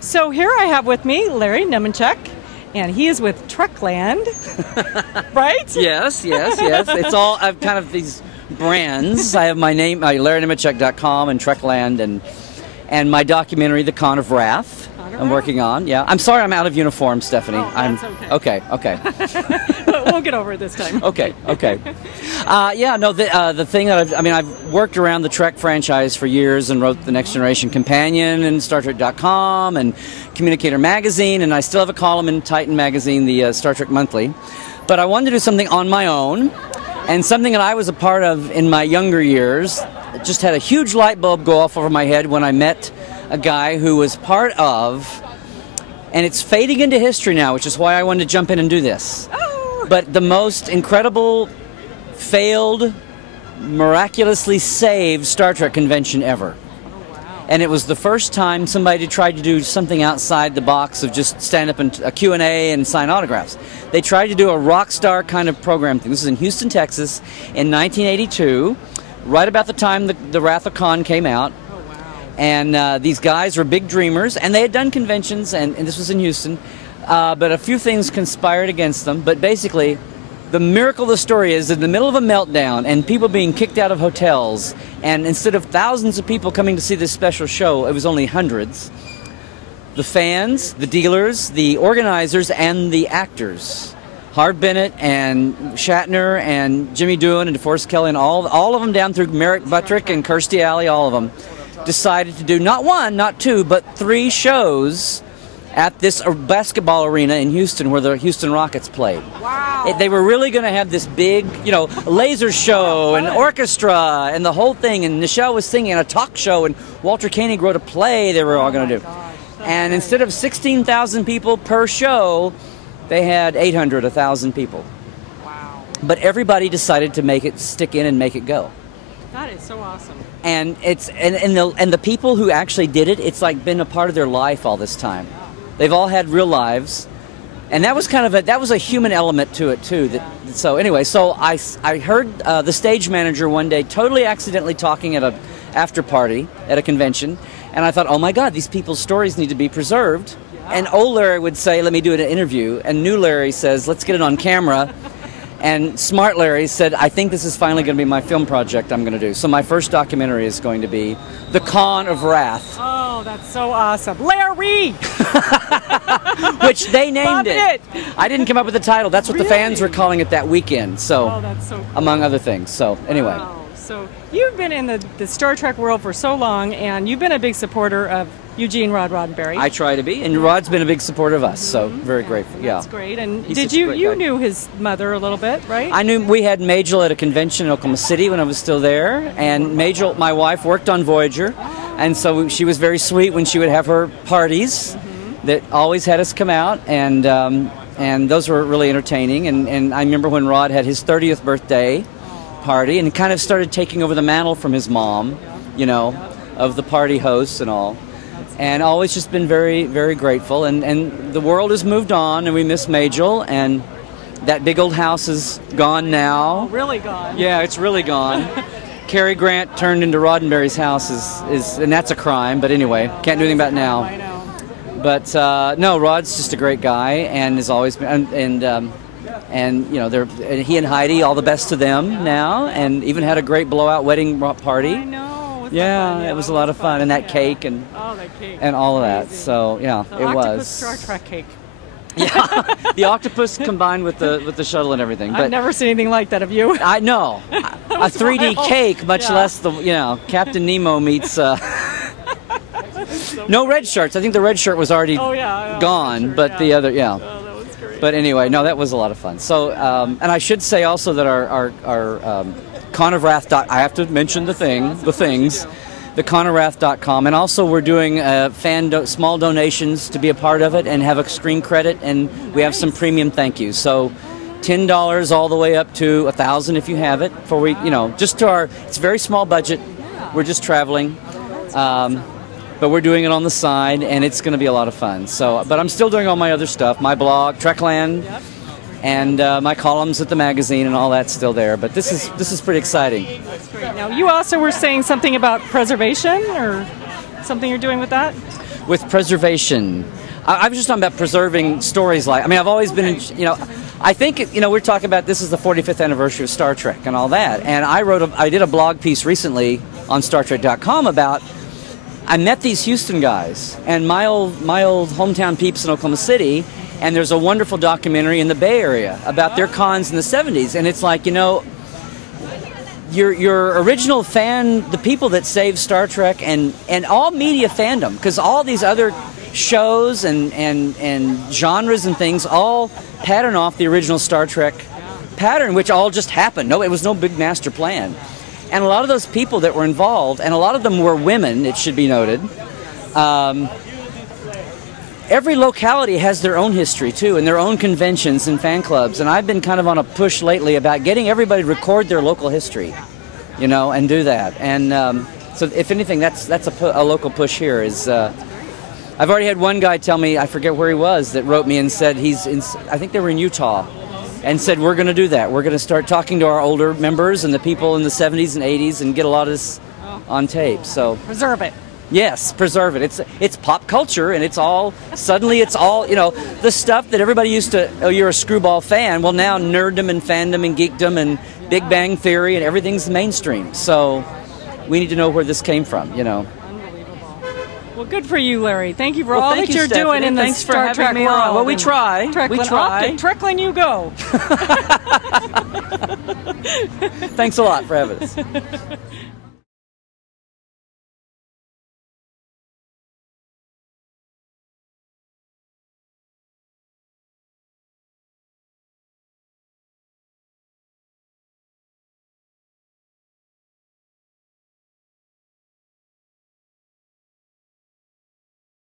So here I have with me Larry Nemecek, and he is with Trekland, right? Yes. It's all, I've kind of these brands. I have my name, LarryNemecek.com and Trekland, and my documentary, The Con of Wrath. I'm working on. Yeah, I'm sorry I'm out of uniform, Stephanie. Oh, that's okay. We'll get over it this time. Okay. The thing that I've worked around the Trek franchise for years and wrote the Next Generation Companion and StarTrek.com and Communicator Magazine, and I still have a column in Titan Magazine, the Star Trek Monthly. But I wanted to do something on my own, and something that I was a part of in my younger years. It just had a huge light bulb go off over my head when I met a guy who was part of, and it's fading into history now, which is why I wanted to jump in and do this. Oh. But the most incredible, failed, miraculously saved Star Trek convention ever. Oh, wow. And it was the first time somebody tried to do something outside the box of just stand up and a Q&A and sign autographs. They tried to do a rock star kind of program thing. This is in Houston, Texas, in 1982, right about the time the Wrath of Khan came out. And these guys were big dreamers, and they had done conventions, and this was in Houston, but a few things conspired against them. But basically, the miracle of the story is in the middle of a meltdown and people being kicked out of hotels, and instead of thousands of people coming to see this special show, it was only hundreds. The fans, the dealers, the organizers, and the actors, Harve Bennett and Shatner and Jimmy Doohan and DeForest Kelley and all of them down through Merrick Buttrick and Kirstie Alley, all of them, decided to do not one, not two, but 3 shows at this basketball arena in Houston where the Houston Rockets played. Wow. They were really going to have this big, laser show and orchestra and the whole thing, and Nichelle was singing a talk show, and Walter Koenig wrote a play they were all going to do. And instead of 16,000 people per show, they had 800, 1,000 people. Wow. But everybody decided to make it stick in and make it go. That is so awesome. And it's and the people who actually did it, it's like been a part of their life all this time. They've all had real lives, and that was kind of a human element to it too. So I heard the stage manager one day totally accidentally talking at a after party at a convention, and I thought, oh my God, these people's stories need to be preserved. And old Larry would say, let me do an interview, and new Larry says, let's get it on camera. And smart Larry said, I think this is finally going to be my film project I'm going to do. So my first documentary is going to be The Con of Wrath. Oh, that's so awesome. Larry! Which they named it. I didn't come up with the title. That's what the fans were calling it that weekend. So, oh, that's so cool. Among other things. So anyway. Wow. So you've been in the Star Trek world for so long, and you've been a big supporter of Eugene Roddenberry. I try to be, and Rod's been a big supporter of us, so very grateful. Yeah, that's great. And He's you knew his mother a little bit, right? I knew. We had Majel at a convention in Oklahoma City when I was still there, and Majel, my wife, worked on Voyager, and so she was very sweet when she would have her parties that always had us come out, and those were really entertaining. And I remember when Rod had his 30th birthday party and kind of started taking over the mantle from his mom, of the party hosts and all. And always just been very, very grateful. And the world has moved on, and we miss Majel, and that big old house is gone now. Oh, really gone? Yeah, it's really gone. Cary Grant turned into Roddenberry's house and that's a crime. But anyway, can't do anything about it now. I know. But no, Rod's just a great guy, and has always been. And he and Heidi, all the best to them now, and even had a great blowout wedding party. I know. Yeah, it was a lot of fun, and that cake and all of that. So yeah, the it octopus was Star Trek cake. Yeah, the octopus combined with the shuttle and everything. But I've never seen anything like that. Have you? I know a 3D wild. cake, much less Captain Nemo meets. No red shirts. I think the red shirt was already gone, but the other Oh, that was great. But anyway, no, that was a lot of fun. So, and I should say also that our Con of Wrath. I have to mention the things, the conofwrath.com, and also we're doing small donations to be a part of it and have a screen credit, and we have some premium thank yous. So, $10 all the way up to $1,000 if you have it. Just to our, it's a very small budget. We're just traveling. But we're doing it on the side, and it's going to be a lot of fun. So, but I'm still doing all my other stuff, my blog, Trekland, and my columns at the magazine, and all that's still there. But this is pretty exciting. That's great. Now, you also were saying something about preservation, or something you're doing with that? with preservation. I was just talking about preserving stories like, I mean, I've always been, I think, we're talking about this is the 45th anniversary of Star Trek and all that. And I did a blog piece recently on StarTrek.com about, I met these Houston guys and my old hometown peeps in Oklahoma City, and there's a wonderful documentary in the Bay Area about their cons in the 70s. And it's like, your original fan, the people that saved Star Trek and all media fandom, because all these other shows and genres and things all pattern off the original Star Trek pattern, which all just happened. No, it was no big master plan. And a lot of those people that were involved, and a lot of them were women, it should be noted. Every locality has their own history too, and their own conventions and fan clubs. And I've been kind of on a push lately about getting everybody to record their local history, and do that. And so, if anything, that's a local push here. I've already had one guy tell me, I forget where he was, that wrote me and said I think they were in Utah, and said, we're going to do that. We're going to start talking to our older members and the people in the 70s and 80s and get a lot of this on tape. So preserve it. Yes, preserve it. It's pop culture, and it's all the stuff that everybody used to. Oh, you're a Screwball fan. Well, now nerddom and fandom and geekdom and Big Bang Theory and everything's mainstream. So we need to know where this came from. Unbelievable. Well, good for you, Larry. Thank you for all that you're Stephanie. doing in the Star Trek world. Well, we try. We try. Trekland you go. Thanks a lot for having us.